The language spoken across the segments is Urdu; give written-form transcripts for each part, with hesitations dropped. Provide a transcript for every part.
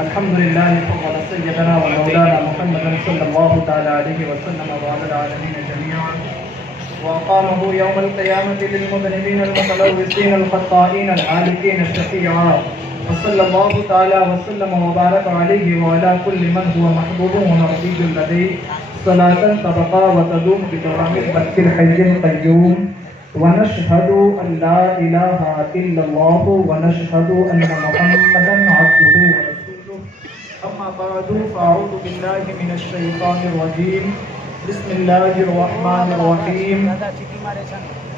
الحمدللہ فضل سیدنا و مولانا محمد صلی اللہ تعالی علیہ وسلم وعلی العالمین جميعا وأقامه يوم القيامة للمذنبين المتلوثين الخطائين العالقين الشفيعا وصلى الله تعالى وسلم وبارك عليه وعلى كل من هو محبوب ومرضي لديه صلاة تبقى وتدوم بدوام الملك الحي القيوم ونشهد أن لا إله إلا الله ونشهد أن محمدا عبده ورسوله أما بعد فأعوذ بالله من الشيطان الرجيم بسم الله الرحمن الرحيم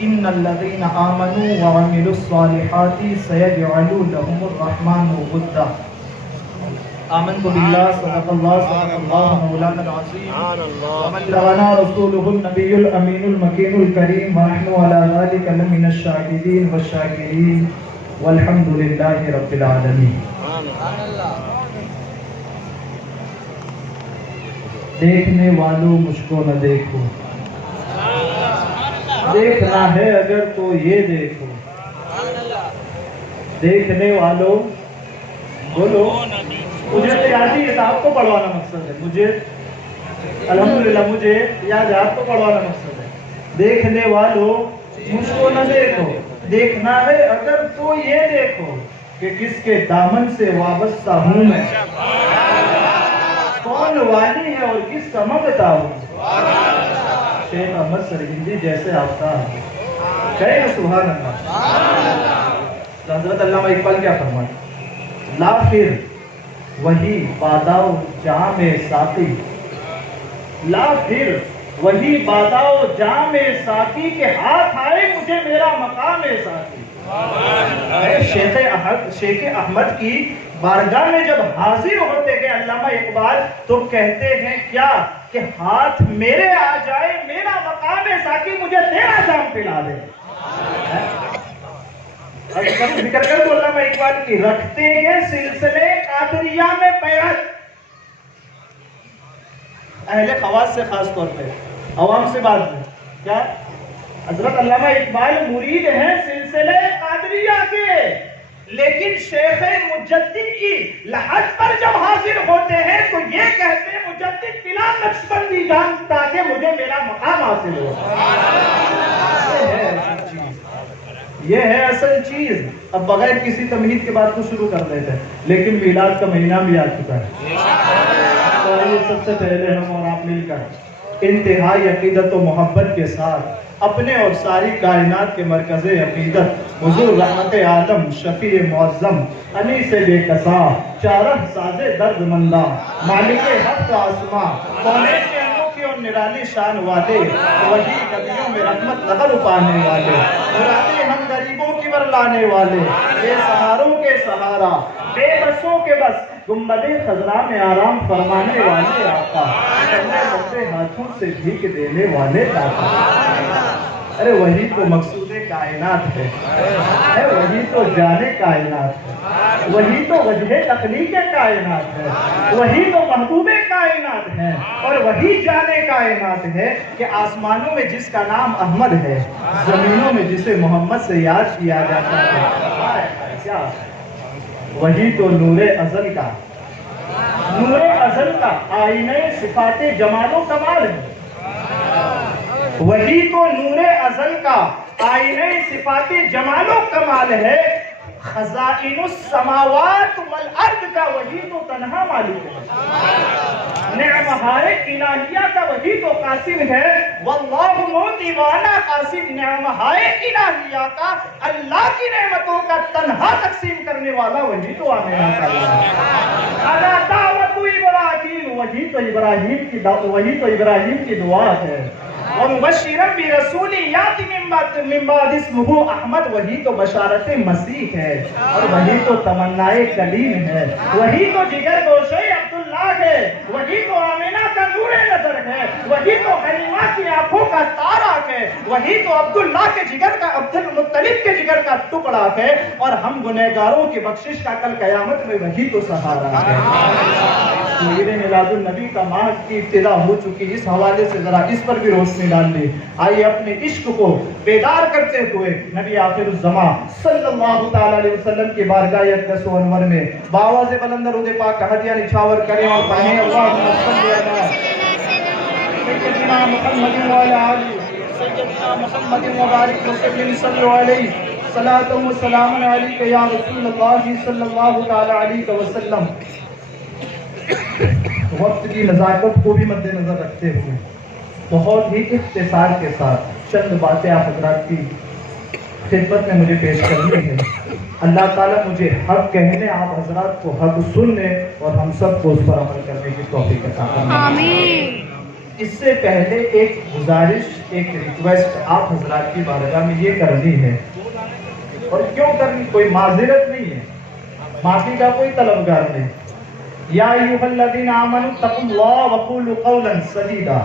إن الذين آمنوا وعملوا الصالحات سيجعل لهم الرحمن ودا آمنت بالله صدق الله مولانا العظيم وبلغنا رسوله النبي الأمين المكين الكريم ونحن على ذلك لمن الشاهدين والشاكرين والحمد لله رب العالمين. دیکھنے والوں مجھ کو نہ دیکھو، دیکھنا ہے اگر تو یہ دیکھو. دیکھنے والوں بولو. مجھے تو یاد ہی ہے، آپ کو پڑھوانا مقصد ہے. مجھے الحمدللہ مجھے یاد ہے، آپ کو پڑھوانا مقصد ہے. دیکھنے والوں مجھ کو نہ دیکھو، دیکھنا ہے اگر تو یہ دیکھو کہ کس کے دامن سے وابستہ ہوں میں، کون والی ہے اور کس کا مانگتا ہوں. شیخ احمد سرہندی جیسے آفتاب کہے سبحان اللہ. حضرت علامہ اقبال کیا فرماتے؟ لا پھر وہی باداؤ جام ساقی، لا پھر وہی باداؤ جام ساقی کے ہاتھ آئے مجھے میرا مقام ساقی. شیخ احمد کی بارگاہ میں جب حاضر ہوتے گئے علامہ اقبال تو کہتے ہیں کیا کہ ہاتھ میرے آ جائے میرا مقام ساقی مجھے تیرا جام پلا دے. ذکر کر دو علامہ اقبال کی. رکھتے گئے سلسلے قادریہ میں بیعت، اہل خواص سے خاص طور پہ، عوام سے بات میں کیا حضرت علامہ اقبال مرید ہیں سلسلے قادریہ کے، لیکن شیخ مجدد کی لحد پر جب حاضر ہوتے ہیں تو یہ کہتے ہیں مجدد پلا نقشبندی جان تاکہ مجھے میرا مقام حاصل ہو. یہ ہے اصل چیز. اب بغیر کسی تمہید کے بات کو شروع کر دیتے ہیں، لیکن میلاد کا مہینہ بھی آ چکا ہے. تو آئیے سب سے پہلے ہم اور آپ مل کر انتہائی عقیدت و محبت کے ساتھ اپنے اور ساری کائنات کے مرکز عقیدت حضور رحمت عالم شفیع معظم انیس بے کسا چارہ ساز درد مندہ مالک حق آسماں کونین کے انوکھی اور نرالی شان والے وہی نبیوں میں رحمت نظر پانے والے مراتے ہم غریبوں کی برلانے والے بے سہاروں کے سہارا بے بسوں کے بس گنبد خضرا میں آرام فرمانے والے آقا کرنے بسے ہاتھوں سے بھیک دینے والے داتا. ارے وہی تو مقصود کائنات ہے، وہی تو جان کائنات ہے، وہی تو وجہ تخلیق کائنات ہے، وہی تو محبوب کائنات ہے، اور وہی جان کائنات ہے کہ آسمانوں میں جس کا نام احمد ہے، زمینوں میں جسے محمد سے یاد کیا جاتا ہے. کیا وہی تو نور ازل کا آئینہ صفات جمال و کمال ہے. وہی تو نور ازل کا آئینہ صفات جمال و کمال ہے. خزائن السماوات والارض کا وہی تو تنہا مالک ہے. نعمہائے الہیہ کا وہی تو قاسم ہے. واللہ موتی وانا قاسم. نعمہائے الہیہ کا اللہ کی نعمتوں کا تنہا تقسیم کرنے والا وہی تو آمینہ کا اللہ. دعوت ابراہیم وہی تو ابراہیم کی دعا ہے. ومبشرا برسول یاتی من بعد اسمہ احمد وہی تو بشارت مسیح ہے، اور وہی تو تمنائے کلیم ہے. وہی تو جگر گوشے عبداللہ ہے، وہی تو آمینہ کا نور نظر ہے، وہی تو حلیمہ کی آنکھوں کا تارا ہے، وہی تو عبداللہ کے جگر کا عبد المطلب کے جگر کا ٹکڑا ہے، اور ہم گنہگاروں کی بخشش کا کل قیامت میں وہی تو سہارا ہے. عید میلاد النبی کا ماہ کی ابتدا ہو چکی، اس حوالے سے ذرا اس پر بھی روشنی ڈال دی۔ آئیے اپنے عشق کو بیدار کرتے ہوئے نبی آخر الزمان صلی اللہ تعالی علیہ وسلم کی بارگاہ اقدس و انور میں بآواز بلند درود پاک کا ہدیہ نچھاور کریں اور پڑھیں اللہم صلی علی سیدنا محمد وعلی آلہ سیدنا محمد مبارک وسلم صلی علیہ صلاۃ و سلام علیک یا رسول اللہ صلی اللہ تعالی علیہ وسلم۔ وقت کی نزاکت کو بھی مد نظر رکھتے ہوئے بہت ہی اختصار کے ساتھ چند باتیں آپ حضرات کی خدمت میں مجھے پیش کرنی ہے۔ اللہ تعالیٰ مجھے حق کہنے، آپ حضرات کو حق سننے اور ہم سب کو اس پر عمل کرنے کی توفیق عطا فرمائے۔ آمین۔ اس سے پہلے ایک گزارش، ایک ریکویسٹ آپ حضرات کی بارگاہ میں یہ کرنی ہے، اور کیوں کرنی، کوئی معذرت نہیں ہے، معافی کا کوئی طلبگار نہیں۔ یا ایھا الذین آمنوا اتقوا اللہ وقولوا قولا سدیدا۔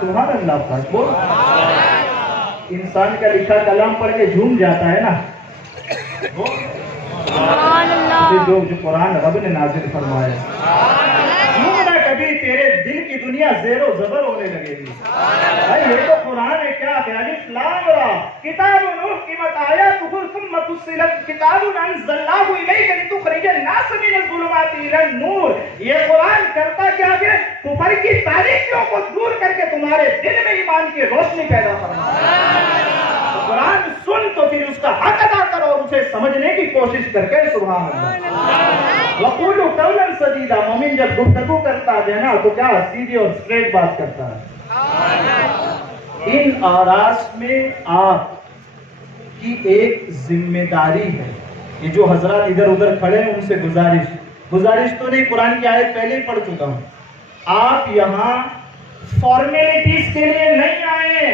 سبحان اللہ پاک بول۔ انسان کا لکھا کلام پڑھ کے جھوم جاتا ہے نا، جو قرآن رب نے نازل فرمایا، جھومنا کبھی تیرے دل کی دنیا زیر و زبر ہونے لگے گی۔ یہ تو قرآن ہے، کیا ہے؟ الف لام را کتاب احکمت آیاتہ ثم فصلت کتاب انزلناہ الیک لتخرج الناس من الظلمات الی النور۔ یہ قرآن کرتا کیا ہے؟ کفر کی تاریکیوں کو دور کر کے تمہارے دل میں ایمان کی روشنی پیدا فرماتا ہے۔ قرآن سن تو پھر اس کا حق ادا کرو اور اسے سمجھنے کی کوشش کر کے سبحان اللہ۔ وقولوا قولا سدیدا، مومن جب گفتگو کرتا ہے نا تو کیا سیدھی اور اسٹریٹ بات کرتا ہے۔ ان آراز میں آپ کی ایک ذمہ داری ہے، یہ جو حضرات ادھر ادھر کھڑے ہیں ان سے گزارش تو نہیں، قرآن کی آیت پہلے ہی پڑھ چکا ہوں۔ آپ یہاں فارمیلٹیز کے لیے نہیں آئے،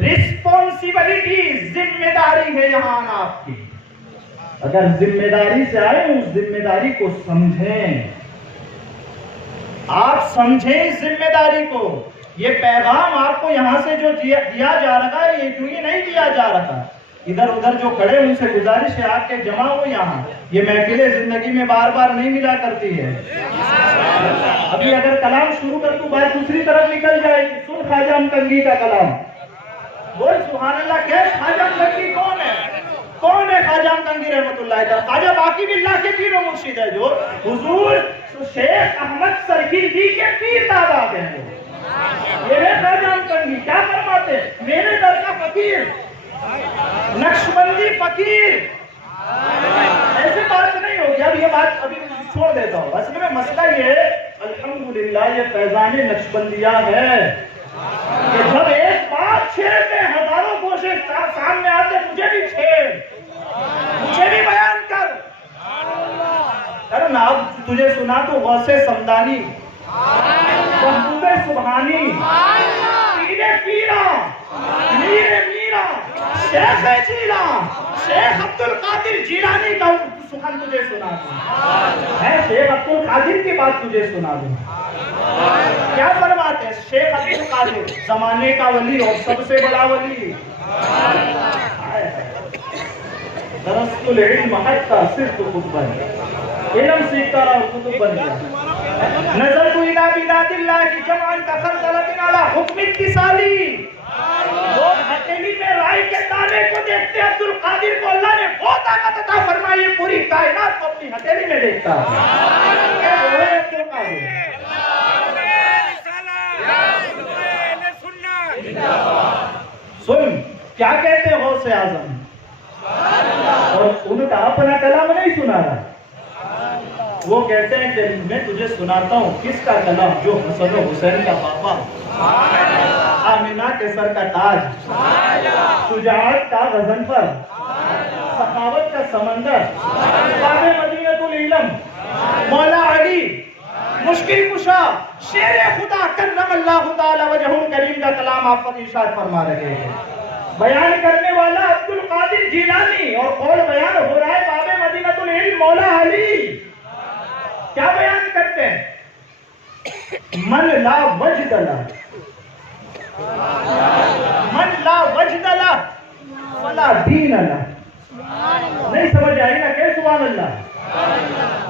رسپانسبلٹی، ذمہ داری ہے یہاں آنا آپ کی۔ اگر ذمہ داری سے آئے اس ذمہ داری کو سمجھیں، آپ سمجھیں اس ذمہ داری کو۔ یہ پیغام آپ کو یہاں سے جو دیا جا رہا ہے، یہ کیوں نہیں دیا جا رہا؟ ادھر ادھر جو کھڑے ان سے گزارش ہے آپ کے جمع ہو یہاں، یہ محفلیں زندگی میں بار بار نہیں ملا کرتی ہے۔ ابھی اگر کلام شروع کر دوں بات دوسری طرف نکل جائے گی۔ سن خواجہ امکنگی کا کلام، بول سبحان اللہ۔ کہ خواجہ امکنگی کون ہے؟ کون ہے خواجہ امکنگی رحمت اللہ تعالی؟ خواجہ باقی باللہ کے پیر و مرشد ہے، جو حضور شیخ احمد سرکندی کے پیر دادا ہیں۔ یہ ہے خواجہ امکنگی۔ کیا فرماتے ہیں؟ میرے در کا فقیر، نقشبندی فقیر۔ ایسی بات نہیں ہوگی، اب یہ بات ابھی چھوڑ دیتا ہوں۔ اصل میں مسئلہ یہ ہے، الحمدللہ یہ فیضان نقشبندیہ ہے کہ جب ایک بات چھیڑتے ہزاروں کوشش سامنے آتے، مجھے بھی چھیڑ، مجھے بھی بیان کر نا۔ اب تجھے سنا تو غوث سمدانی، محبوب سبحانی، پیر پیرا، میر میرا، شیخ جیلا، شیخ عبد القادر جیلانی کا سخن تجھے سنا دوں، میں شیخ عبد القادر کی بات تجھے سنا دوں۔ کیا فرماتے ہیں شیخ عبد القادر؟ زمانے کا ولی اور سب سے بڑا ولی۔ درست العلم حتی صرف خطبہ، علم سیکھتا رہا اور کتب بن گیا۔ نظر تو الہ بلاد اللہ کی جمعن کا خرطلت علی حکم اتصالی۔ لوگ ہتھیلی میں رائی کے دانے کو دیکھتے، عبد القادر کو اللہ نے وہ طاقت عطا فرمائی ہے پوری کائنات کو اپنی ہتھیلی میں دیکھتا ہے۔ وہ ہے عبد القادر۔ سن کیا کہتے ہیں غوث اعظم، اور ان کا اپنا کلام نہیں سنا رہا۔ وہ کہتے ہیں کہ میں تجھے سناتا ہوں کس کا کلام؟ جو حسن و حسین کا پاپا، آمینہ کے سر کا تاج، شجاعت کا غضنفر، سخاوت کا سمندر، باب مدینۃ العلم، مولا علی، مشکل کشا، شیر خدا، کرم اللہ تعالی وجہ کریم کا کلام آپ ارشاد فرما رہے ہیں۔ بیان کرنے والا عبد القادر جیلانی، اور قول بیان ہو رہا ہے باب مدینۃ العلم مولا علی۔ کیا بیان کرتے ہیں؟ من لا وجد لہ، من لا وجد لہ فلا دین لہ۔ نہیں سمجھ آئی نا کہ سبحان اللہ؟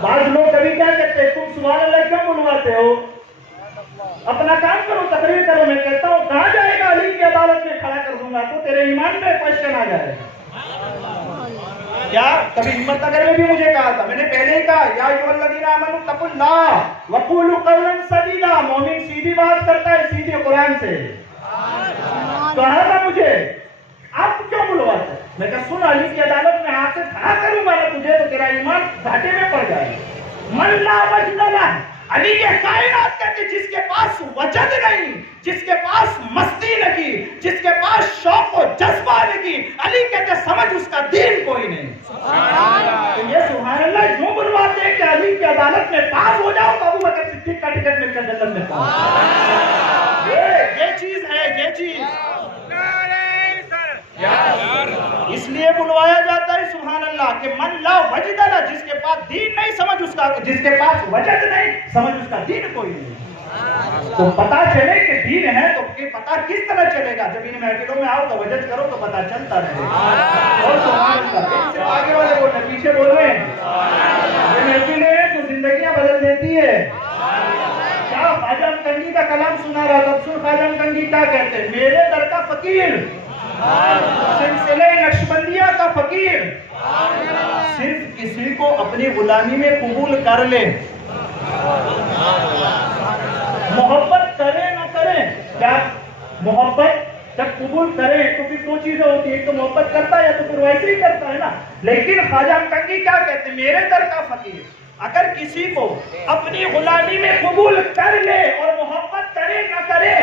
بعض لوگ کبھی کیا کہتے ہیں تم سبحان اللہ کیوں بلواتے ہو؟ اپنا کام کرو، تقریر کرو. میں کہتا ہوں کہاں جائے گا؟ علی کی عدالت میں کھڑا کر دوں گا تو تیرے ایمان میں کوشچن آ جائے گا. کیا کبھی ہمت نگر میں بھی مجھے کہا تھا، میں نے پہلے ہی کہا یا ایھا الذین آمنوا اتقوا اللہ وقولوا قولا سدیدا. مومن سیدھی بات کرتا ہے، سیدھے قرآن سے. کہا تھا مجھے آپ کیوں بلواتے؟ میں کہا سن، علی کی عدالت میں ہاتھ سے کھڑا کروں گا نا تجھے تو تیرا ایمان گھاٹے میں پڑ جائے گا. من لا وجد لہ، علی کے کائنات کہتے جس کے پاس وجد نہیں، جس کے پاس مستی نہیں، جس کے پاس شوق و جذبہ نہیں، علی کہتے سمجھ اس کا دین کوئی نہیں. تو یہ سبحان اللہ یوں بلواتے ہیں کہ علی کی عدالت میں پاس ہو جاؤ تو ابو بکر صدیق کا ٹکٹ مل کر جنت میں پاس. یہ چیز ہے، یہ چیز اس لیے بلوایا جاتا ہے سبحان اللہ کہ من لا وجد لہ، جس کے پاس دین نہیں سمجھ اس کا، جس کے پاس وجد نہیں سمجھ اس کا دین کوئی نہیں. تو پتا چلے کہ دین ہے تو پتا کس طرح چلے گا؟ جب ان محفلوں میں آؤ تو وجد کرو تو پتا چلتا رہے گا. اور سبحان اللہ سے آگے والے بول رہے پیچھے بول رہے ہیں یہ محفلیں ہیں جو زندگیاں بدل دیتی ہے. کیا خواجہ کنگی کا کلام سنا رہا تھا؟ سن خواجہ کنگی کیا کہتے ہیں؟ میرے در کا فقیر، سلسلے نقشبندیہ کا فقیر، صرف کسی کو اپنی غلامی میں قبول کر لے، محبت کرے نہ کرے. کیا محبت جب قبول کرے تو پھر دو چیزیں ہوتی ہیں، ایک تو محبت کرتا ہے یا تو پھر ویسے ہی کرتا ہے نا. لیکن خواجہ کنگی کیا کہتے ہیں؟ میرے در کا فقیر اگر کسی کو اپنی غلامی میں قبول کر لے اور محبت کرے نہ کرے،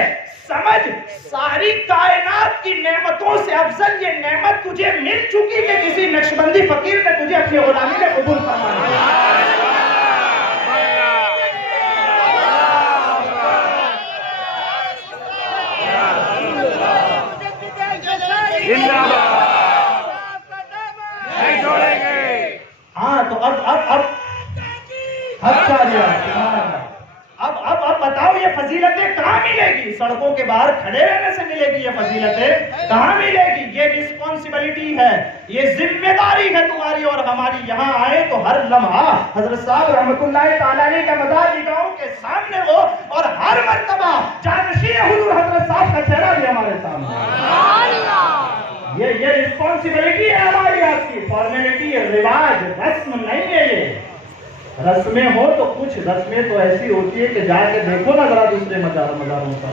سمجھ ساری کائنات کی نعمتوں سے افضل یہ نعمت تجھے مل چکی کہ کسی نقشبندی فقیر نے تجھے اپنی غلامی میں قبول فرمایا. ہاں تو اب بتاؤ یہ فضیلتیں کہاں ملے گی؟ سڑکوں کے باہر کھڑے رہنے سے ملے گی یہ فضیلتیں؟ کہاں ملے گی؟ یہ رسپانسبلٹی ہے، یہ ذمہ داری ہے تمہاری اور ہماری. یہاں آئے تو ہر لمحہ حضرت صاحب رحمۃ اللہ تعالی علیہ کا مزار نگاہوں کے سامنے ہو اور ہر مرتبہ جانشین حضور حضرت صاحب کا چہرہ بھی ہمارے سامنے. یہ رسپانسبلٹی ہے ہماری، آپ کی فارمیلٹی ہے، رواج رسم نہیں ہے. یہ رسمیں ہو تو کچھ رسمیں تو ایسی ہوتی ہے کہ جا کے دیکھو نا ذرا دوسرے مزاروں پر،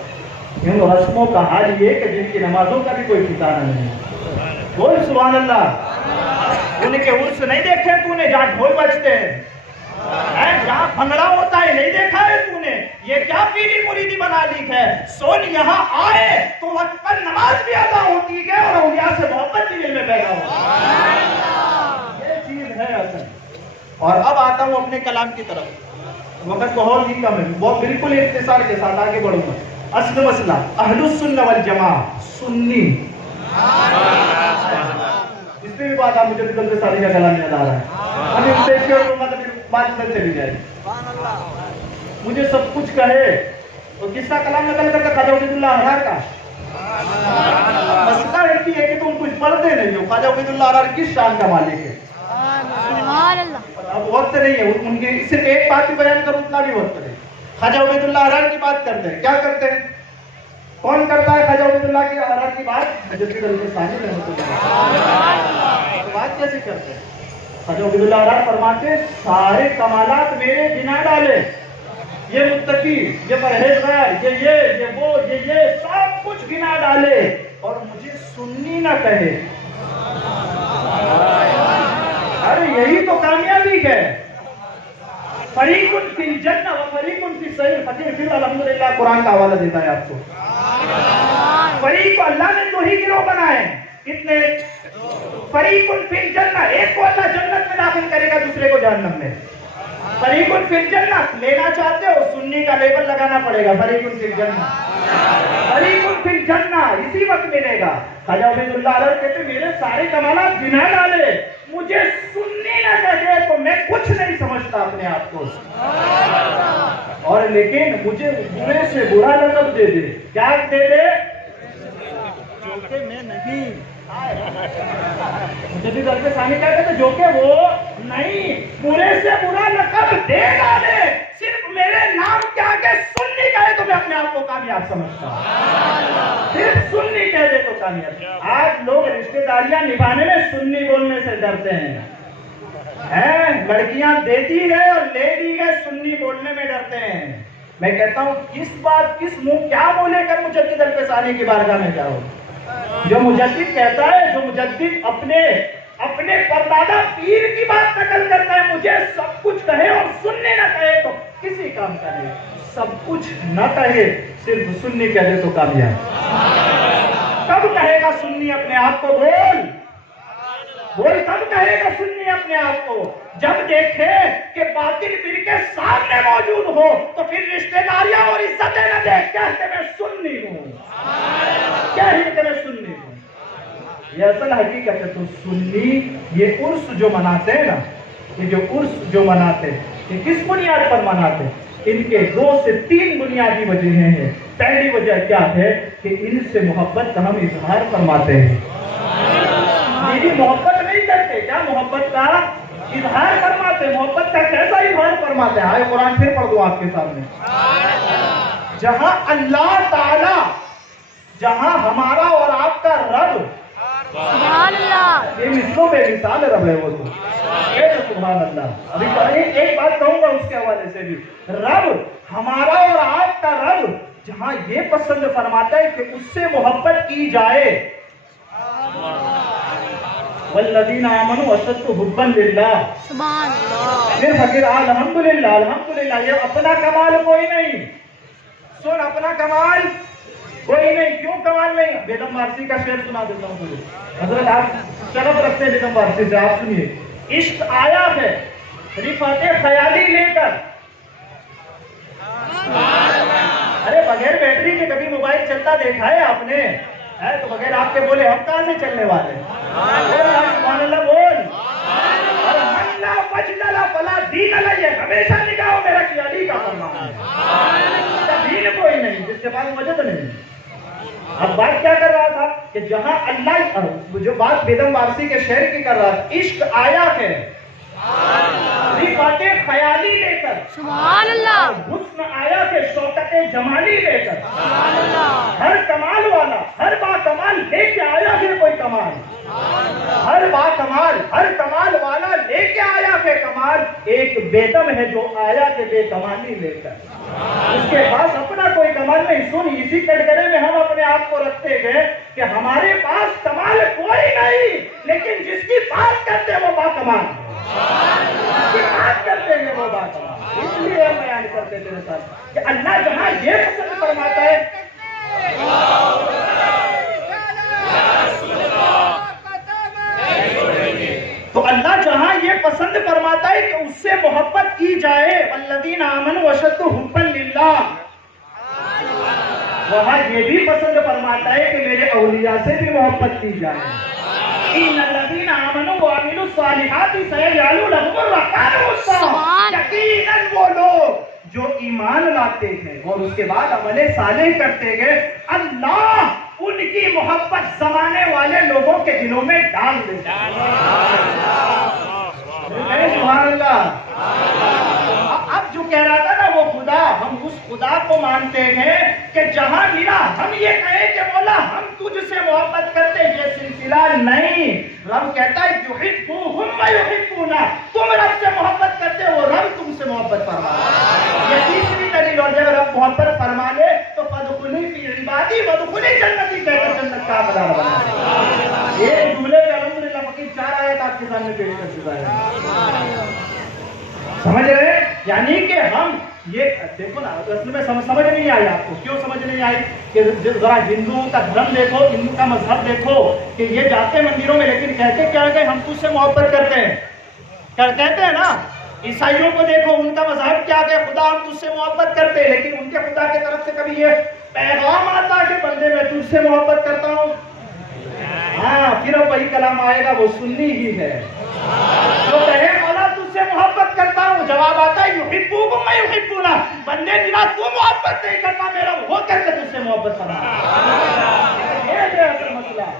ان رسموں کا حال یہ کہ جن کی نمازوں کا بھی کوئی ٹھکانہ نہیں. بول سبحان اللہ. ان کے عرس نہیں دیکھے تو نے جہاں ڈھول بجتے ہیں، جہاں بھنگڑا ہوتا ہے نہیں دیکھا ہے تو نے؟ یہ کیا پیری مریدی بنا لی ہے؟ سن یہاں آئے تو وقت پر نماز بھی ادا ہوتی ہے اور اولیاء سے محبت بھی دل میں پیدا ہوتی ہے. یہ چیز ہے اصل. اور اب آتا ہوں اپنے کلام کی طرف، وقت بہت ہی کم ہے، بہت بالکل اختصار کے ساتھ آگے بڑھوں گا. اصل مسئلہ اہل السنہ والجماعہ سنی. اس پہ بھی بات آپ مجھے نکلتے ساری کا کلام یاد آ رہا ہے. ابھی اسے شیئر کروں گا تو پھر بات ادھر چلی جائے. مجھے سب کچھ کہے اور کس کا کلام نکل کر خواجہ عبید اللہ احرار کا. مسئلہ ایک ہی ہے کہ تم کچھ پڑھتے نہیں ہو. خواجہ عبید اللہ احرار کس شان کا مالک ہے؟ اب وقت نہیں ہے ان کی صرف ایک بات بھی بیان کروں اتنا بھی وقت نہیں. خواجہ عبید اللہ احرار کی بات کرتے ہیں، کیا کرتے ہیں؟ کون کرتا ہے خواجہ عبید اللہ کی احرار کی بات؟ جدید الفسانی رحمۃ اللہ. بات کیسے کرتے ہیں؟ خواجہ عبید اللہ احرار فرماتے ہیں سارے کمالات میرے گنا ڈالے، یہ متقی، یہ پرہیزگار، یہ وہ سب کچھ گنا ڈالے اور مجھے سنی نہ کہے. ارے یہی تو کامیابی ہے. فریق فی الجنہ و فریق فی السعیر. فقیر پھر الحمدللہ قرآن کا حوالہ دیتا ہے آپ کو. فریق کو اللہ نے دو ہی گروہ بنائے. کتنے؟ فریق فی الجنہ، ایک کو اللہ جنت میں داخل کرے گا، دوسرے کو جہنم میں. فریق فی الجنہ لینا چاہتے ہو سنی کا لیبل لگانا پڑے گا. فریق فی الجنہ، فریق فی الجنہ اسی وقت ملے گا. خواجہ عبید اللہ احرار کہتے میرے سارے کمالات گنا ڈالے، مجھے سنی نہ کہے تو میں کچھ نہیں سمجھتا اپنے آپ کو. اور لیکن مجھے برے سے برا لقب دے دے. کیا دے دے؟ جو کہ میں نہیں. مجدد الف ثانی کہتے تھے جو کہ وہ نہیں برے سے برا لقب دے ڈالے صرف میرے نام کے آگے سنی کہے تو میں اپنے آپ کو کامیاب سمجھتا ہوں. صرف سنی کہہ دے تو کامیاب. آج لوگ رشتے داریاں نبھانے میں سنی بولنے سے ڈرتے ہیں. لڑکیاں دیتی ہے اور لے دی گئے سنی بولنے میں ڈرتے ہیں. میں کہتا ہوں کس بات کس منہ کیا بولے کر مجدد الف ثانی کی بارگاہ میں جاؤ. جو مجدد کہتا ہے جو مجدد اپنے پردادا پیر کی بات نقل کرتا ہے مجھے سب کچھ کہے اور سننے نہ کہے تو کسی کام کا نہیں. سب کچھ نہ کہے صرف سننی کہے تو کامیاب. کب کہے گا سننی اپنے آپ کو بول کب کہے گا سننی اپنے آپ کو جب دیکھے کہ باطل فرقے سامنے موجود ہو تو پھر رشتہ داریاں اور عزتیں نہ دیکھ کہتے میں سننی ہوں کہتے میں سننی ہوں. یہ اصل حقیقت ہے. تو سنی یہ عرس جو مناتے ہیں نا یہ جو عرس جو مناتے ہیں یہ کس بنیاد پر مناتے ہیں؟ ان کے 2 سے 3 بنیادی وجہیں ہیں. پہلی وجہ کیا ہے کہ ان سے محبت کا ہم اظہار فرماتے ہیں. میری محبت نہیں کرتے کیا محبت کا اظہار فرماتے. محبت کا کیسا اظہار فرماتے ہیں؟ آئے قرآن پھر پڑھ دوں آپ کے سامنے. جہاں اللہ تعالی جہاں ہمارا اور آپ کا رب سبحان اللہ یہ مثلوں بے مثال رب ہے. وہ تو سبحان اللہ. ابھی ایک بات کہوں گا اس کے حوالے سے بھی. رب ہمارا اور آپ کا رب جہاں یہ پسند فرماتا ہے کہ اس سے محبت کی جائے والذین آمنوا اشد حبا للہ سبحان اللہ پھر فقیر الحمدللہ الحمدللہ. یہ اپنا کمال کوئی نہیں. سن اپنا کمال کوئی نہیں. کیوں کمال نہیں؟ بیگم وارسی کا شعر سنا دیتا ہوں تجھے. حضرت آپ شرف رکھتے ہیں بیگم وارسی سے. آپ سنیے. عشق آیا ہے رفعت خیالی لے کر. ارے بغیر بیٹری کے کبھی موبائل چلتا دیکھا ہے آپ نے؟ تو بغیر آپ کے بولے ہم کہاں سے چلنے والے؟ سبحان اللہ بول. ہمیشہ نگاہوں میں رکھیے علی کا فرمان ہے. دین کوئی نہیں جس کے پاس وجد نہیں. اب بات کیا کر رہا تھا کہ جہاں اللہ جو بات بیگم وارسی کے شعر کی کر رہا تھا. عشق آیا ہے رفعت خیالی لے کر سبحان اللہ. حسن آیا ہے شوکت جمالی لے کر سبحان اللہ. ہر کمال والا ہر با کمال لے کے آیا ہے کوئی کمال. ہر با کمال ہر کمال والا لے کے آیا ہے کمال. ایک بیدم ہے جو آیا کہ بے کمالی لے کر. اس کے پاس اپنا کوئی کمال نہیں. سن اسی کٹگرے میں ہم اپنے آپ کو رکھتے گئے کہ ہمارے پاس کمال کوئی نہیں لیکن جس کی بات کرتے وہ با کمال بات کرتے ہیں وہ بات. اس لیے ہم بیان کرتے تیرے ساتھ کہ اللہ جہاں یہ پسند فرماتا ہے تو اللہ جہاں یہ پسند فرماتا ہے کہ اس سے محبت کی جائے والذین آمنوا اشد حبا للہ وہاں یہ بھی پسند فرماتا ہے کہ میرے اولیاء سے بھی محبت کی جائے. ان الذین آمنوا وعملوا الصالحات سیجعل لهم الرحمن ودا. یقیناً وہ لوگ جو ایمان لاتے ہیں اور اس کے بعد عمل صالح کرتے گئے اللہ ان کی محبت زمانے والے لوگوں کے دلوں میں ڈال دیتا ہے. سبحان اللہ. اب جو کہہ رہا تھا نا وہ خدا ہم اس خدا کو مانتے ہیں کہ جہاں ملا ہم یہ کہیں کہ مولا ہم تجھ سے محبت کرتے. یہ سلسلہ نہیں. رب کہتا ہے یحبوہم ویحبونا. تم رب سے محبت کرتے ہو رب تم سے محبت فرما. یہ تیسری دلیل. اور جب رب محبت فرما لے تو فادخلی فی عبادی وادخلی جنتی کہہ کر جنت کا مدار بنا. یہ جملے میں الحمدللہ فقیر 4 آیت آپ کے سامنے پیش کر چکا ہے. سمجھ رہے ہیں؟ یعنی کہ ہم یہ دیکھو نا اصل میں سمجھ نہیں آئی آپ کو. کیوں سمجھ نہیں آئی؟ کہ ذرا ہندوؤں کا دھرم دیکھو ان کا مذہب دیکھو کہ یہ جاتے مندروں میں لیکن کہتے کیا کہ ہم تجھ سے محبت کرتے ہیں. کہتے ہیں نا. عیسائیوں کو دیکھو ان کا مذہب کیا کہ خدا ہم تجھ سے محبت کرتے ہیں لیکن ان کے خدا کی طرف سے کبھی یہ پیغام آتا کہ بندے میں تجھ سے محبت کرتا ہوں. ہاں پھر اب وہی کلام آئے گا وہ سنی ہی ہے جو کہے مولا تجھ سے محبت کرتا ہوں. جواب آتا ہے یحبوکم ویحبونا. بندے جنا تو محبت نہیں کرتا میرا ہو کر کے تجھ سے محبت کرنا. یہ ہے اصل مسئلہ.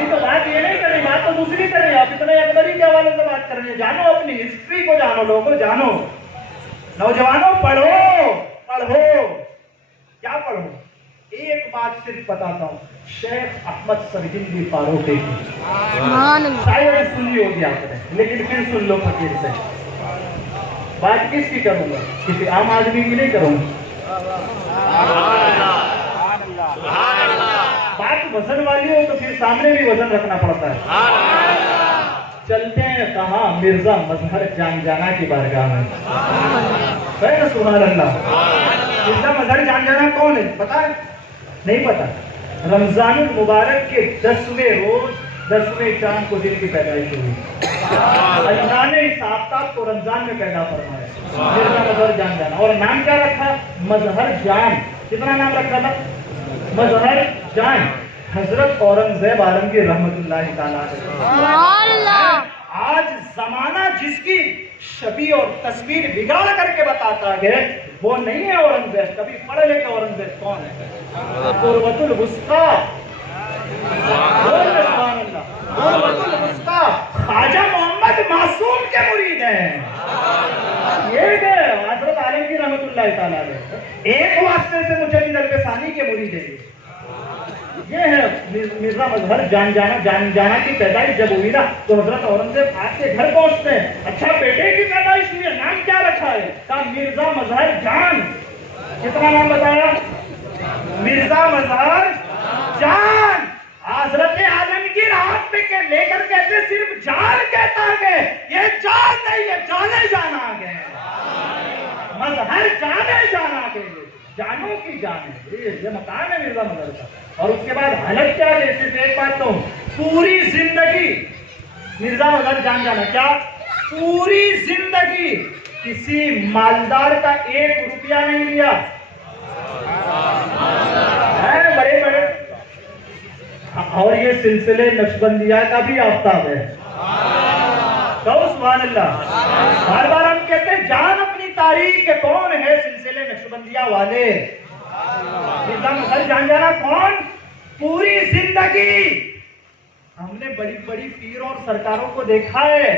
ابھی تو بات یہ نہیں کرنی، بات تو دوسری کرنی ہے. آپ اتنے اکبری کے حوالے سے بات کرنی ہے. جانو اپنی ہسٹری کو، جانو لوگوں جانو. نوجوانوں پڑھو پڑھو. کیا پڑھو؟ ایک بات صرف بتاتا ہوں، شیخ احمد سرہندی فاروقی کی شاید سنی ہوگی آپ نے، لیکن پھر سن لو فقیر سے. بات کس کی کروں گا؟ کسی عام آدمی کی نہیں کروں گا. بات وزن والی ہو تو پھر سامنے بھی وزن رکھنا پڑتا ہے. چلتے ہیں کہاں؟ مرزا مظہر جان جانا کی بارگاہ میں. سبحان اللہ. مرزا مظہر جان جانا کون ہے پتا ہے؟ نہیں پتا. رمضان المبارک کے 10ویں روز 10ویں چاند کو دن کی پیدائش ہوئی. اللہ نے اس آفتاب کو رمضان میں پیدا فرمایا. مرزا مظہر جان جانا. اور نام کیا رکھا؟ مظہر جان. کتنا نام رکھا تھا؟ مظہر جان. حضرت اورنگزیب عالمگیر رحمت اللہ تعالیٰ. آج زمانہ جس کی شبیہ اور تصویر بگاڑ کر کے بتاتا ہے وہ نہیں ہے اورنگزیب. کبھی پڑھ لے کہ اورنگزیب کون ہے؟ قرۃ الوسطیٰ. خواجہ محمد معصوم کے مرید ہیں. یہ حضرت عالمگیر رحمت اللہ تعالیٰ ایک واسطے سے مجدد البسانی کے مرید ہیں. یہ ہے مرزا مظہر جان جانا کی پیدائش جب ہوئی نا تو حضرت اورنگزیب آپ کے گھر پہنچتے ہیں. اچھا بیٹے کی پیدائش ہوئی ہے، نام کیا رکھا ہے؟ کہا مرزا مظہر جان. کتنا نام بتایا؟ مرزا مظہر جان. حضرت عالمگیر ہاتھ میں لے کر کہتے صرف جان کہتا ہے، یہ جان نہیں ہے، جانے جانا گئے. مظہر جانے جانا گئے، جانوں کی جان ہے. یہ مقام ہے مرزا مظہر کا. اور اس کے بعد حالت کیا ہے؟ صرف ایک بات تو پوری زندگی مرزا مظہر جان جانا. کیا؟ پوری زندگی کسی مالدار کا 1 روپیہ نہیں لیا. بڑے بڑے. اور یہ سلسلے نقشبندیہ کا بھی آفتاب ہے. سبحان اللہ. بار بار ہم کہتے ہیں جان اپنی تاریخ کے کون ہے سلسلے نقشبندیہ والے. مرزا مظہر جان جانا کون؟ پوری زندگی. ہم نے بڑی بڑی پیروں اور سرکاروں کو دیکھا ہے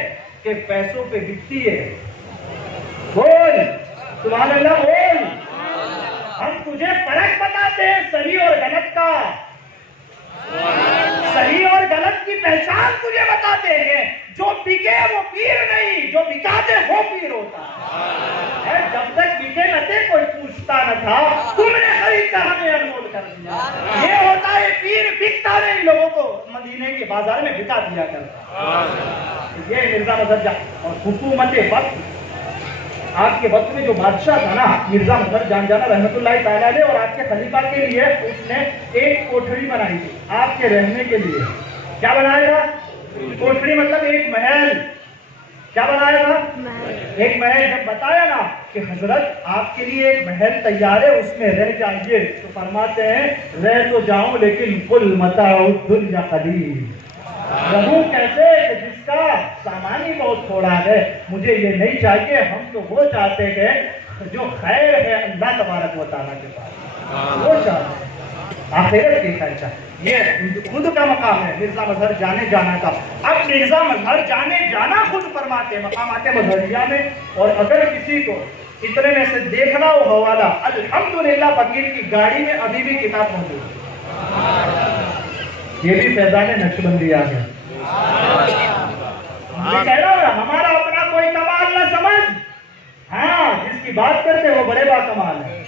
کہ پیسوں پہ بکتی ہے. بول سبحان اللہ بول. ہم تجھے فرق بتاتے ہیں صحیح اور غلط کا. صحیح اور غلط کی پہچان تجھے بتاتے ہیں. جو بکے وہ پیر نہیں، جو بکاتے وہ پیر ہوتا ہے. جب تک بکے نہ تھے کوئی پوچھتا نہ تھا، تم نے خرید کر ہمیں انمول کر دیا. یہ ہوتا ہے پیر بکتا نہیں، لوگوں کو مدینے کے بازار میں بکا دیا کرتا. یہ مرزا مظہر جان. اور حکومت وقت آپ کے وقت میں جو بادشاہ تھا نا مرزا مظہر جان جانا رحمت اللہ تعالیٰ علیہ، اور آپ کے خلیفہ کے لیے اس نے ایک کوٹھڑی بنائی تھی آپ کے رہنے کے لیے. کیا بنایا تھا؟ کوٹھڑی مطلب ایک محل. کیا بنایا تھا؟ ایک محل. جب بتایا نا کہ حضرت آپ کے لیے ایک محل تیار ہے اس میں رہ جائیے تو فرماتے ہیں رہ تو جاؤں لیکن کل متاع الدنیا قلیل. رہوں کیسے کہ جس کا سامان ہی بہت تھوڑا ہے. مجھے یہ نہیں چاہیے. ہم تو وہ چاہتے ہیں جو خیر ہے اللہ تبارک و تعالیٰ کے پاس، وہ چاہتے ہیں آخرت کی خیر چاہتے. یہ خود کا مقام ہے مرزا مظہر جانے جانا کا. اب مرزا مظہر جانے جانا خود فرماتے ہیں مقامات مظہریہ میں. اور اگر کسی کو اتنے میں سے دیکھنا ہو حوالہ الحمدللہ فقیر کی گاڑی میں ابھی بھی کتاب موجود ہے. یہ بھی فیضان نقشبندیہ ہے. میں کہہ رہا ہوں ہمارا اپنا کوئی کمال نہ سمجھ. ہاں جس کی بات کرتے وہ بڑے با کمال ہے.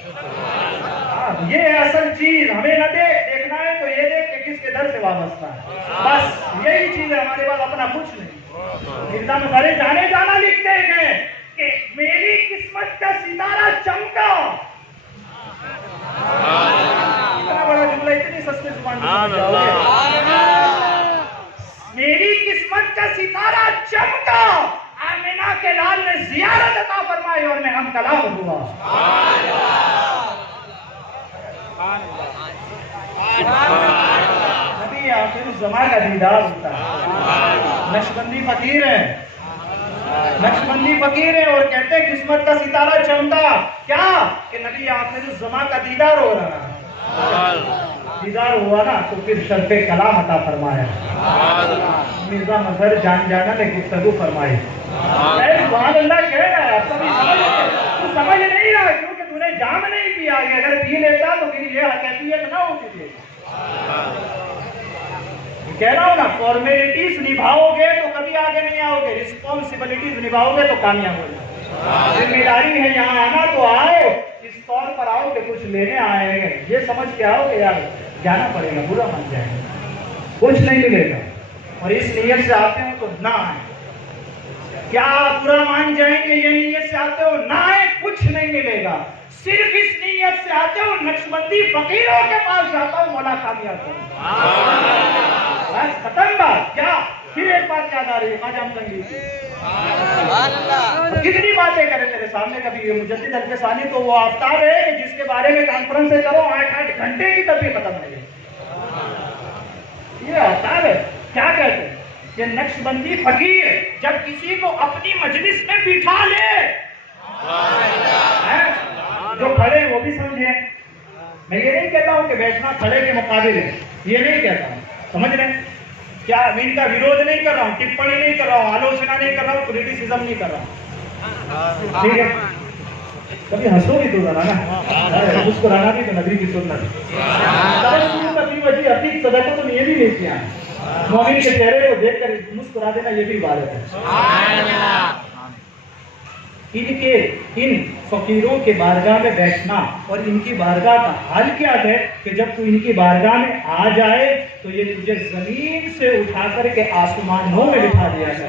یہ ہے اصل چیز. ہمیں نہ دیکھنا ہے تو یہ دیکھ کہ کس کے در سے وابستہ ہے. بس یہی چیز ہے ہمارے پاس، اپنا کچھ نہیں. مرزا مظہر جانے جانا لکھتے ہیں کہ میری قسمت کا ستارہ چمکا. اتنا بڑا جملہ اتنی سستے زبان میں میری قسمت کا ستارہ چمکا. آمینہ کے لال نے زیارت عطا فرمائی اور میں ہم کلام ہوا. نبی آخر الزمان کا دیدار ہوتا ہے. نقشبندی فقیر ہیں، نقشبندی فقیر ہیں اور کہتے ہیں قسمت کا ستارہ چمکا. کیا کہ نبی آخر الزمان کا دیدار ہو رہا ہے. دیدار ہوا نا تو پھر شرف کلام عطا فرمایا. مرزا مظہر جان جانا نے گفتگو فرمائی. سبحان اللہ کہہ رہا ہے, تو سمجھ نہیں رہا کیونکہ تو نے جام نہیں پیا. اگر پی لیتا تو پھر یہ حقیقیت نہ ہوتی تھی. کہہ رہا ہوں نا, فارمیلٹیز نبھاؤ گے تو کبھی آگے نہیں آؤ گے, رسپانسبلٹیز نبھاؤ گے تو کامیاب ہو جائے. ذمہ داری ہے یہاں آنا تو آؤ, اس طور پر آؤ کہ کچھ لینے آئے ہیں, یہ سمجھ کے آؤ کہ یار جانا پڑے گا, برا مان جائے گا, کچھ نہیں ملے گا. اور اس نیت سے آتے ہو تو نہ آئے. کیا برا مان جائیں گے یہ نیت سے آتے ہو نہ آئے, کچھ نہیں ملے گا. صرف اس نیت سے آتے ہو نقشبندی فقیروں کے پاس جاتا ہوں مولا کامیاب کروں. بس ختم بات. کیا پھر ایک بات یاد آ رہی ہے, خواجہ حمزہ کی کتنی باتیں کرے میرے سامنے. کبھی مجدد الف ثانی تو وہ آفتاب ہے کہ جس کے بارے میں کانفرنس سے کرو 8 گھنٹے کی تب بھی ختم نہیں. یہ آفتاب ہے. کیا کہتے ہیں کہ نقشبندی فقیر جب کسی کو اپنی مجلس میں بٹھا لے, جو کھڑے وہ بھی سمجھے. میں یہ نہیں کہتا ہوں کہ بیٹھنا کھڑے کے مقابل ہے, یہ نہیں کہتا ہوں, سمجھ رہے ہیں کیا. میں ان کا ویرودھ نہیں کر رہا ہوں, ٹپڑی نہیں کر رہا ہوں, آلوچنا نہیں کر رہا ہوں, کریٹیسزم نہیں کر رہا ہوں. ٹھیک ہے, کبھی ہنسو بھی تو ذرا نا, مسکرانا بھی تو نبی کی سنت. عتیق صدقہ تم یہ بھی لے کے آئے, مومن کے چہرے کو دیکھ کر مسکرا دینا یہ بھی عبادت ہے. ان فقیروں کے بارگاہ میں بیٹھنا اور ان کی بارگاہ کا حال کیا ہے کہ جب تو ان کی بارگاہ میں آ جائے تو یہ تجھے زمین سے اٹھا کر کے آسمانوں میں بٹھا دیا جائے.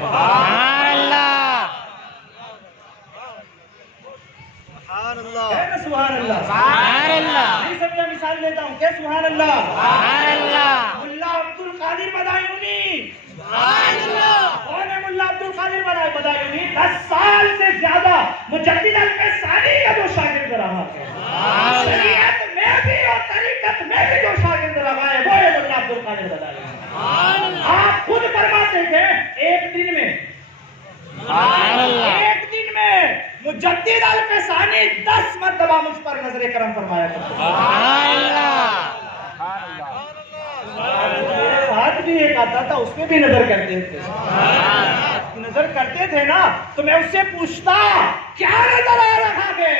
سبحان اللہ, سبحان اللہ. نہیں سمجھا, مثال لیتا ہوں کہ سبحان اللہ, سبحان اللہ. ملا عبد القادر بدایونی, سبحان اللہ. کون ہے ملا عبد القادر بدایونی؟ 10 سال سے زیادہ مجدد الف ثانی کا جو شاگرد رہا ہے, شریعت میں بھی اور طریقت میں بھی جو شاگرد رہا ہے وہ ہے ملا عبد القادر بدایونی. آپ خود فرماتے تھے ایک دن میں مجدد الف ثانی 10 مرتبہ مجھ پر نظر کرم فرمایا کرتے. میرے ساتھ بھی ایک آتا تھا, اس پہ بھی نظر کرتے تھے. نظر کرتے تھے نا تو میں اس سے پوچھتا کیا نظر آ رہا ہے.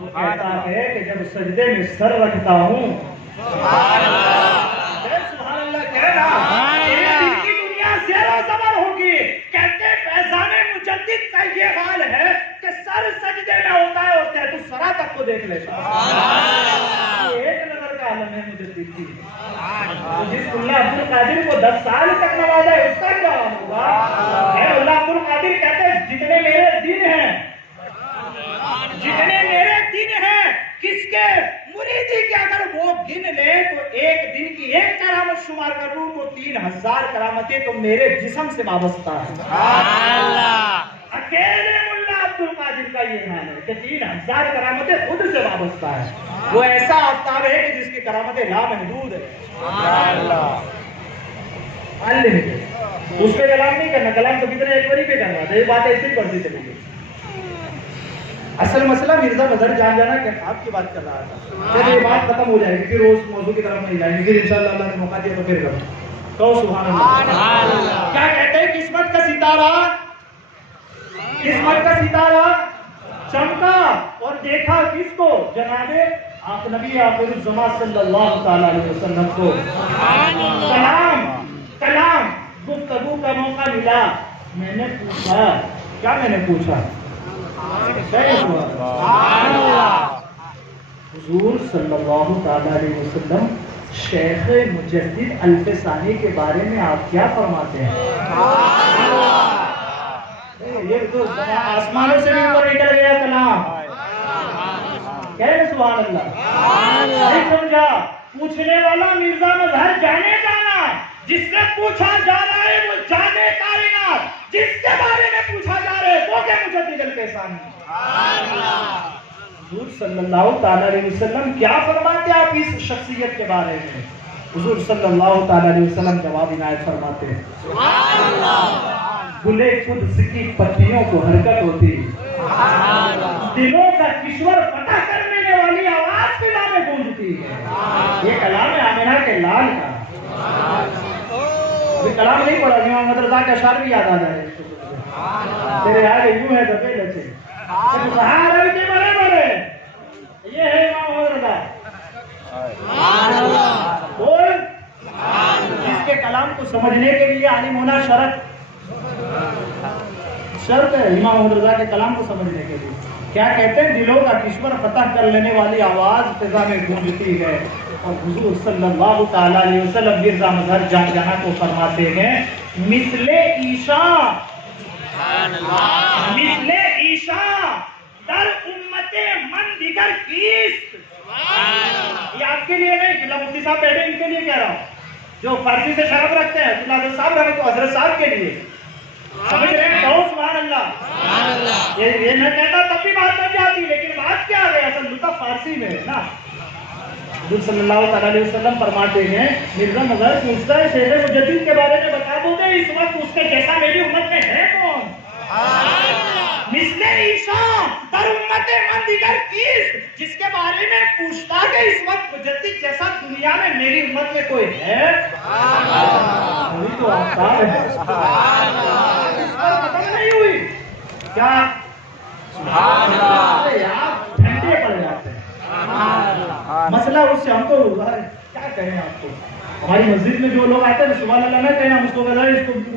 وہ کہتا ہے کہ جب سجدے میں سر رکھتا ہوں, سبحان اللہ کہنا, دل کی دنیا زیر و زبر ہوگی. کہتے فیضان مجدد کا یہ حال ہے کہ سر سجدے میں ہوتا ہے اور تحت الثری تک کو دیکھ لیتا ہے. ایک نظر کا عالم ہے مجدد کی. جس اللہ عبد القادر کو 10 سال تک نوازا ہے اس کا کیا ہوگا. اللہ عبد القادر کہتے ہیں جتنے میرے دن ہیں, جتنے میرے دن ہیں, کس کے مریدی کے اگر وہ گن لے تو ایک دن کی ایک کرامت شمار کر لوں تو 3000 کرامتیں تو میرے جسم سے وابستہ ہیں. اکیلے ملا عبد القادر کا یہ حال ہے کہ 3000 کرامتیں خود سے وابستہ ہیں. وہ ایسا آفتاب ہے کہ جس کی کرامتیں لامحدود ہے. اس پہ کلام نہیں کرنا, کلام تو کتنے ایک باری پہ کرنا تھا. یہ بات ایسے پڑھتی چلی گئی. اصل مسئلہ مرزا مظہر جان جانا کہ آپ کی بات کر رہا تھا. جب یہ بات ختم ہو جائے گی پھر اس موضوع کی طرف نہیں جائیں گے, پھر انشاءاللہ اللہ نے موقع دیا تو پھر کروں. تو سبحان اللہ. کیا کہتے ہیں قسمت کا ستارہ, قسمت کا ستارہ چمکا اور دیکھا کس کو, جناب آپ نبی آخر الزمان صلی اللہ تعالی علیہ وسلم کو. کلام گفتگو کا موقع ملا. میں نے پوچھا, کیا میں نے پوچھا, حضور صلی اللہ تعالی علیہ وسلم شیخ مجدد الف ثانی کے بارے میں آپ کیا فرماتے ہیں. یہ تو آسمانوں سے بھی اوپر نکل گیا کلام. کہہ سبحان اللہ. نہیں سمجھا, پوچھنے والا مرزا مظہر جانے جانا, جس سے پوچھا جا رہا ہے وہ جانے کائنات, جس کے بارے میں پوچھا جا رہا ہے وہ کہ مجدد الف ثانی. حضور صلی اللہ تعالی علیہ وسلم کیا فرماتے آپ اس شخصیت کے بارے میں. حضور صلی اللہ تعالی علیہ وسلم جواب عنایت فرماتے ہیں, گلے قدس کی پتیوں کو حرکت ہوتی, دلوں کا کشور فتح کرنے والی آواز فضا میں گونجتی ہوئی ہے. یہ کلام ہے آمنہ کے لال کا. ابھی کلام نہیں پڑھا, امام محمد رضا کا اشعار بھی یاد آ جائے. تیرے یار یوں ہے دبے لچے سہارا کے بڑے بڑے, یہ ہے امام محمد رضا. بول, جس کے کلام کو سمجھنے کے لیے عالم ہونا شرط ہے. امام محمد رضا کے کلام کو سمجھنے کے لیے کیا کہتے ہیں, دلوں کا کشور فتح کر لینے والی آواز فضا میں گونجتی ہے. اور حضور صلی اللہ تعالی علیہ وسلم مرزا مظہر جان جہاں کو فرماتے ہیں, مثل عیشا در امت من دیگر کیست. یہ آپ کے لیے نہیں, کہ مفتی صاحب بیٹھے ان کے لیے کہہ رہا ہوں, جو فارسی سے شرف رکھتے ہیں. حضرت صاحب رہے تو حضرت صاحب کے لیے سمجھ رہے ہیں, کہو سبحان اللہ. یہ نہ کہتا تب بھی بات بن جاتی, لیکن بات کیا ہے, اصل لطف فارسی میں ہے نا. حضور صلی اللہ تعالی علیہ وسلم فرماتے ہیں, مرزا مظہر پوچھتا ہے شیخ مجدد کے بارے میں بتا دو گے اس وقت اس کے جیسا میری امت میں ہے کون. مثل عیشا در امت من دیگر کیست, جس کے بارے میں پوچھتا کہ اس وقت مجدد جیسا دنیا میں میری امت میں کوئی ہے. وہی تو آفتاب ہے, ختم نہیں ہوئی کیا. ٹھنڈے پڑ جاتے ہیں. مسئلہ اس سے ہم تو کیا کہیں آپ کو. ہماری مسجد میں جو لوگ آتے ہیں سبحان اللہ نہ کہنا, اس کو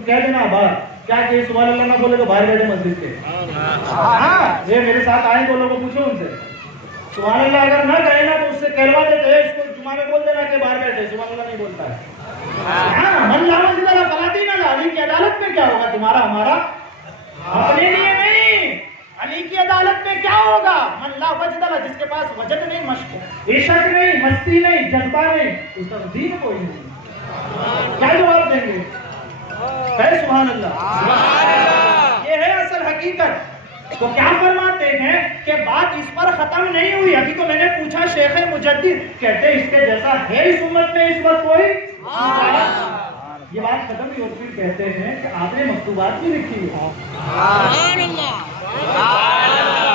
کہہ دینا باہر, کیا کہ سبحان اللہ نہ بولے تو باہر بیٹھے مسجد کے. ہاں, یہ میرے ساتھ آئے تو لوگوں کو پوچھو ان سے, سبحان اللہ اگر نہ کہے نا تو اس سے کہلوا دیتے ہیں, اس کو جمعہ میں بول دینا کہ باہر بیٹھے سبحان اللہ نہیں بولتا ہے. ہاں, من لا مسجد اللہ فلا دین له. علی کی عدالت میں کیا ہوگا تمہارا ہمارا, اپنے لیے نہیں. علی کی عدالت میں کیا ہوگا, من لا وجد له, جس کے پاس وجد نہیں, مشق عشق نہیں, مستی نہیں, جذبہ نہیں, اس کا دین کوئی نہیں. کیا جواب دیں گے, کہ سبحان اللہ. یہ ہے اصل حقیقت. تو کیا فرماتے ہیں کہ بات اس پر ختم نہیں ہوئی. ابھی تو میں نے پوچھا شیخ مجدد, کہتے اس کے جیسا ہے اس امت میں اس وقت کوئی. یہ بات ختم ہوئی, اور پھر کہتے ہیں کہ آپ نے مکتوبات بھی لکھی ہے.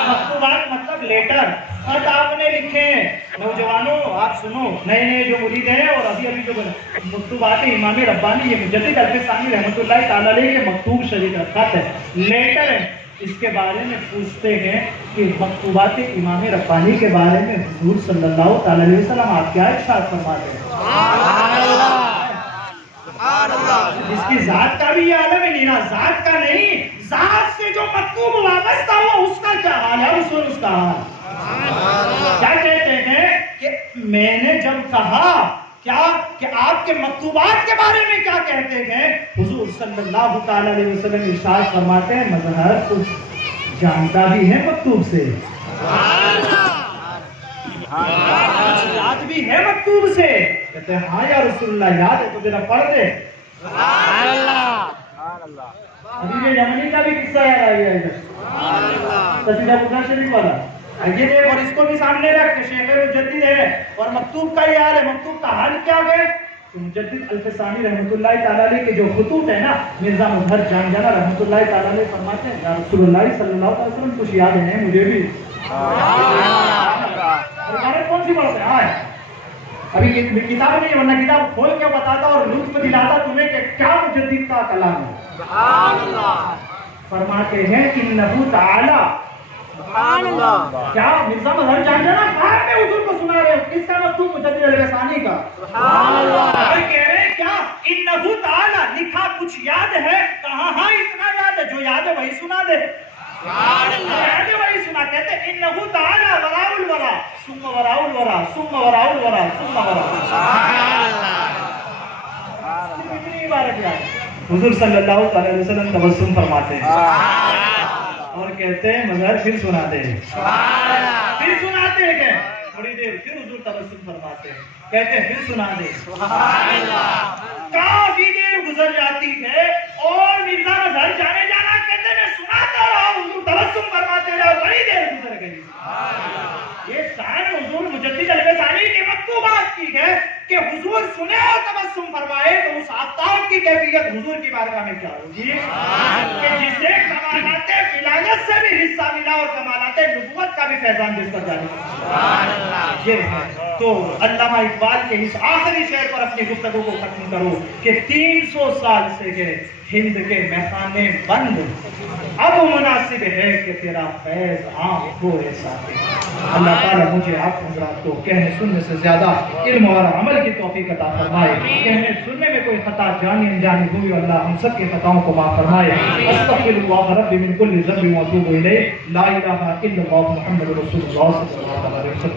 مکتوبات مطلب لیٹر, خط آپ نے لکھے ہیں. نوجوانوں آپ سنو, نئے نئے جو مرید ہیں اور ابھی جو مکتوبات امام ربانی, یہ مجدد الفسانی رحمۃ اللہ تعالی علیہ کے مکتوب شریف خط ہے, لیٹر ہے. اس کے بارے میں پوچھتے ہیں کہ مکتوبات امام ربانی کے بارے میں حضور صلی اللہ تعالی علیہ وسلم آپ کیا ارشاد فرماتے ہیں. جس کی ذات کا بھی یہ عالم ہے, نینا ذات کا نہیں, ذات سے جو مکتوب وابستہ ہوا اس کا کیا حال ہے, اس کا حال کیا کہتے ہیں. کہ میں نے جب کہا کیا کہ آپ کے مکتوبات کے بارے میں کیا کہتے ہیں, حضور صلی اللہ تعالی علیہ وسلم ارشاد فرماتے ہیں مظہر کچھ جانتا بھی ہے مکتوب سے, یاد بھی ہے مکتوب سے. کہتے ہیں ہاں یا رسول اللہ یاد ہے تو ذرا پڑھ دے. ابھی یہ یمنی کا بھی قصہ یاد آ گیا ادھر, قصیدہ بخاری شریف والا. یہ دیکھ, اور اس کو بھی سامنے رکھ, شیخ مجدد ہے اور مکتوب کا یہ حال ہے. مکتوب کا حال کیا ہے, تو مجدد الفسانی رحمۃ اللہ تعالی علیہ کے جو خطوط ہے نا, مرزا مظہر جان جانا رحمۃ اللہ تعالی علیہ فرماتے ہیں یا رسول اللہ صلی اللہ علیہ وسلم کچھ یاد ہے مجھے بھی. کون سی پڑھتے ہیں, ابھی کتاب نہیں ورنہ کتاب کھول کے بتاتا اور لطف دلاتا تمہیں کہ کیا مجدد کا کلام ہے. فرماتے ہیں انہ تعالی, کیا مرزا مظہر جان جانا بعد میں حضور کو سنا رہے ہو, کس کا مکتوب مجدد الفسانی کا. کہہ رہے ہیں کیا انہ تعالی لکھا کچھ یاد ہے, کہاں ہاں اتنا یاد ہے, جو یاد ہے وہی سنا دے. یاد ہے وہی سنا. کہتے ہیں انہ تعالی وراء الورا ثم وراء الورا ثم وراء الورا ثم وراء. کتنی عبارت یاد. حضور صلی اللہ تعالی علیہ وسلم تبسم فرماتے ہیں اور کہتے ہیں مظہر پھر سناتے ہیں, پھر سناتے ہیں. کہ تھوڑی دیر پھر حضور تبسم فرماتے ہیں, کہتے ہیں پھر سنا دے. کافی دیر گزر جاتی ہے اور مرزا مظہر جانے جانا کہتے ہیں سناتا رہا, حضور تبسم فرماتے رہے, بڑی دیر گزر گئی. یہ شان حضور مجدد الفسانی کے مکتوبات بات کی ہے کہ حضور سنے اور تبسم فرمائے تو اس آفتاب کی کیفیت حضور کی بارگاہ میں کیا ہوگی کہ جسے کمالات ولایت سے بھی حصہ ملا اور کمالات نبوت کا بھی فیضان جس پر جاری یہ ہے. تو علامہ اقبال کے اس آخری شعر پر اپنی گفتگو کو ختم کرو کہ 300 سال سے گئے ہند کے میخانے بند، اب مناسب ہے کہ تیرا فیض عام ہو ایسا. اللہ تعالیٰ مجھے آپ حضرات کو کہنے سننے سے زیادہ علم اور عمل کی توفیق عطا فرمائے. کہنے سننے میں کوئی خطا جانی انجانی ہوئی اللہ ہم سب کی خطاؤں کو معاف فرمائے. استغفر اللہ ربی من کل ذنب واتوب الیہ. لا الہ الا اللہ محمد رسول اللہ صلی اللہ علیہ وسلم.